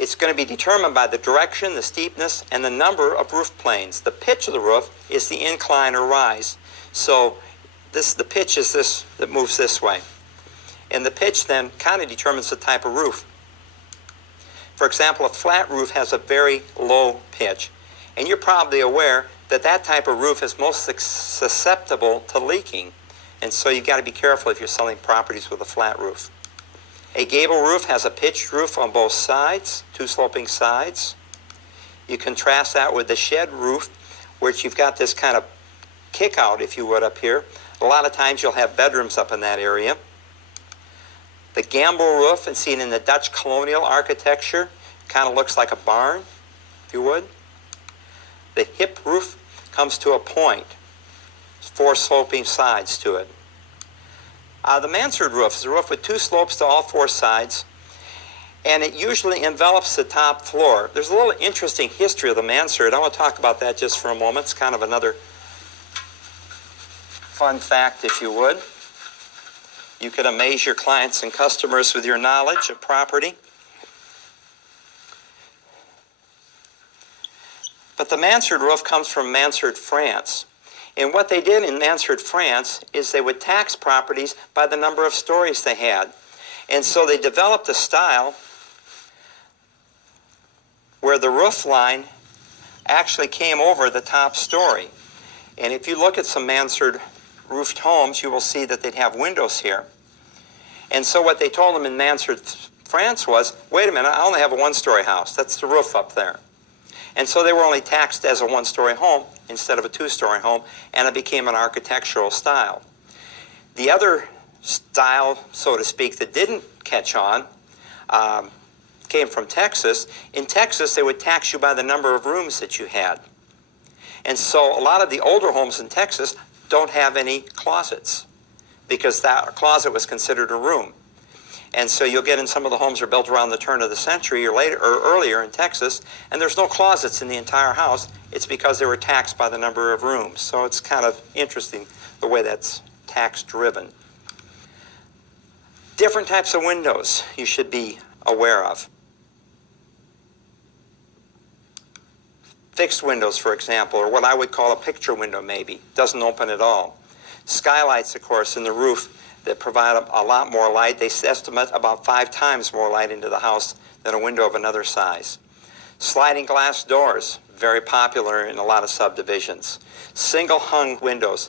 It's going to be determined by the direction, the steepness, and the number of roof planes. The pitch of the roof is the incline or rise. So the pitch is this that moves this way. And the pitch then kind of determines the type of roof. For example, a flat roof has a very low pitch. And you're probably aware that that type of roof is most susceptible to leaking. And so you've got to be careful if you're selling properties with a flat roof. A gable roof has a pitched roof on both sides, two sloping sides. You contrast that with the shed roof, which you've got this kind of kick out, if you would, up here. A lot of times you'll have bedrooms up in that area. The gambrel roof, and seen in the Dutch colonial architecture, kind of looks like a barn, if you would. The hip roof comes to a point, four sloping sides to it. The mansard roof is a roof with two slopes to all four sides, and it usually envelops the top floor. There's a little interesting history of the mansard. I want to talk about that just for a moment. It's kind of another fun fact, if you would. You could amaze your clients and customers with your knowledge of property. But the mansard roof comes from Mansard, France. And what they did in Mansard, France, is they would tax properties by the number of stories they had. And so they developed a style where the roof line actually came over the top story. And if you look at some mansard roofed homes, you will see that they'd have windows here. And so what they told them in Mansard, France was, wait a minute, I only have a one-story house. That's the roof up there. And so they were only taxed as a one-story home instead of a two-story home, and it became an architectural style. The other style, so to speak, that didn't catch on came from Texas. In Texas, they would tax you by the number of rooms that you had. And so a lot of the older homes in Texas don't have any closets because that closet was considered a room. And so you'll get in some of the homes that are built around the turn of the century or later or earlier in Texas, and there's no closets in the entire house. It's because they were taxed by the number of rooms. So it's kind of interesting the way that's tax driven. Different types of windows you should be aware of. Fixed windows, for example, or what I would call a picture window maybe, doesn't open at all. Skylights, of course, in the roof that provide a lot more light. They estimate about 5 times more light into the house than a window of another size. Sliding glass doors, very popular in a lot of subdivisions. Single hung windows,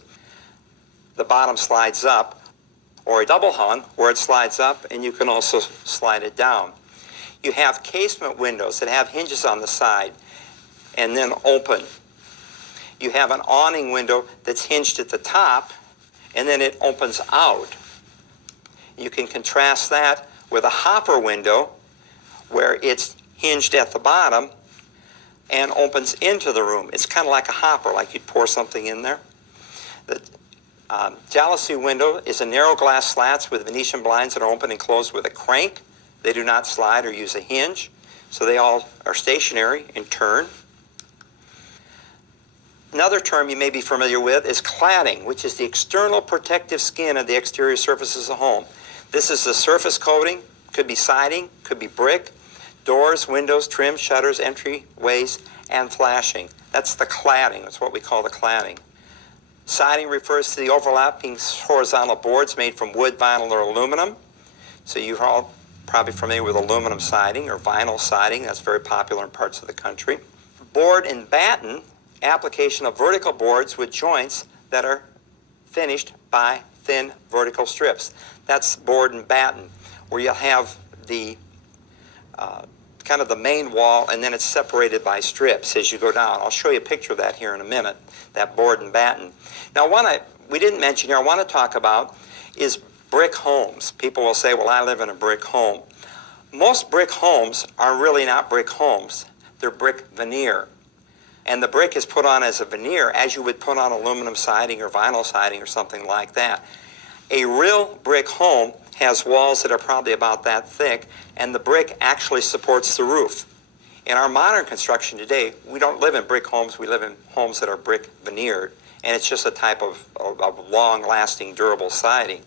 the bottom slides up, or a double hung where it slides up and you can also slide it down. You have casement windows that have hinges on the side and then open. You have an awning window that's hinged at the top and then it opens out. You can contrast that with a hopper window where it's hinged at the bottom and opens into the room. It's kind of like a hopper, like you'd pour something in there. The jalousie window is a narrow glass slats with Venetian blinds that are open and closed with a crank. They do not slide or use a hinge, so they all are stationary and turn. Another term you may be familiar with is cladding, which is the external protective skin of the exterior surfaces of the home. This is the surface coating, could be siding, could be brick, doors, windows, trim, shutters, entryways, and flashing. That's the cladding. That's what we call the cladding. Siding refers to the overlapping horizontal boards made from wood, vinyl, or aluminum. So you're all probably familiar with aluminum siding or vinyl siding. That's very popular in parts of the country. Board and batten, application of vertical boards with joints that are finished by thin vertical strips. That's board and batten, where you'll have the kind of the main wall and then it's separated by strips as you go down. I'll show you a picture of that here in a minute, that board and batten. Now we didn't mention here, I want to talk about is brick homes. People will say, well, I live in a brick home. Most brick homes are really not brick homes. They're brick veneer. And the brick is put on as a veneer as you would put on aluminum siding or vinyl siding or something like that. A real brick home has walls that are probably about that thick, and the brick actually supports the roof. In our modern construction today, we don't live in brick homes, we live in homes that are brick veneered, and it's just a type of long-lasting, durable siding.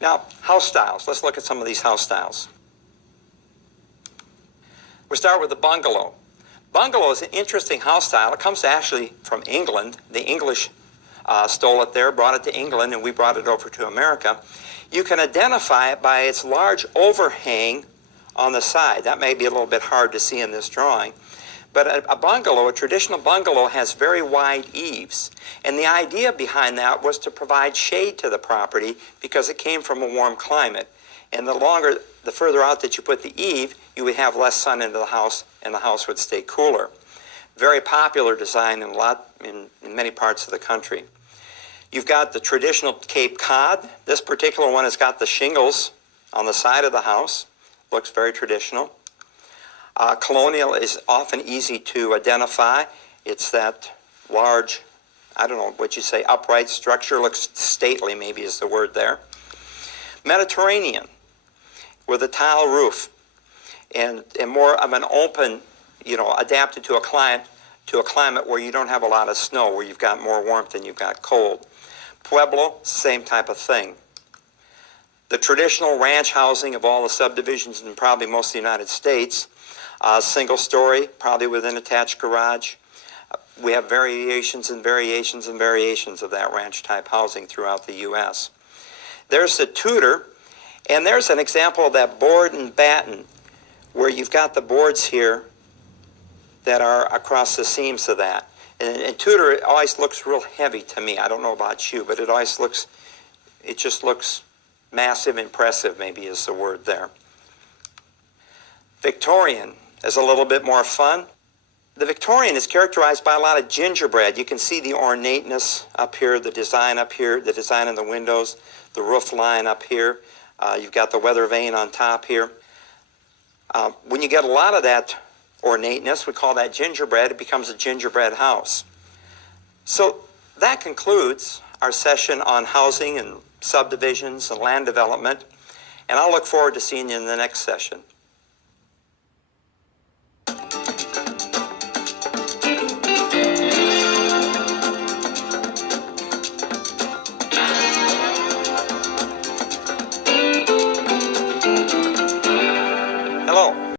Now, house styles. Let's look at some of these house styles. We'll start with the bungalow. Bungalow is an interesting house style. It comes actually from England. The English stole it there, brought it to England, and we brought it over to America. You can identify it by its large overhang on the side. That may be a little bit hard to see in this drawing. But a bungalow, a traditional bungalow, has very wide eaves. And the idea behind that was to provide shade to the property because it came from a warm climate. And the further out that you put the eave, you would have less sun into the house, and the house would stay cooler. Very popular design in many parts of the country. You've got the traditional Cape Cod. This particular one has got the shingles on the side of the house. Looks very traditional. Colonial is often easy to identify. It's that large, I don't know what you say, upright structure. Looks stately, maybe is the word there. Mediterranean with a tile roof and more of an open, adapted to a climate where you don't have a lot of snow, where you've got more warmth than you've got cold. Pueblo, same type of thing. The traditional ranch housing of all the subdivisions in probably most of the United States, single story, probably with an attached garage. We have variations and variations and variations of that ranch type housing throughout the U.S. There's the Tudor, and there's an example of that board and batten, where you've got the boards here that are across the seams of that. And Tudor, it always looks real heavy to me. I don't know about you, but it just looks massive, impressive, maybe is the word there. Victorian is a little bit more fun. The Victorian is characterized by a lot of gingerbread. You can see the ornateness up here, the design up here, the design in the windows, the roof line up here. You've got the weather vane on top here. When you get a lot of that ornateness, we call that gingerbread, it becomes a gingerbread house. So that concludes our session on housing and subdivisions and land development, and I'll look forward to seeing you in the next session.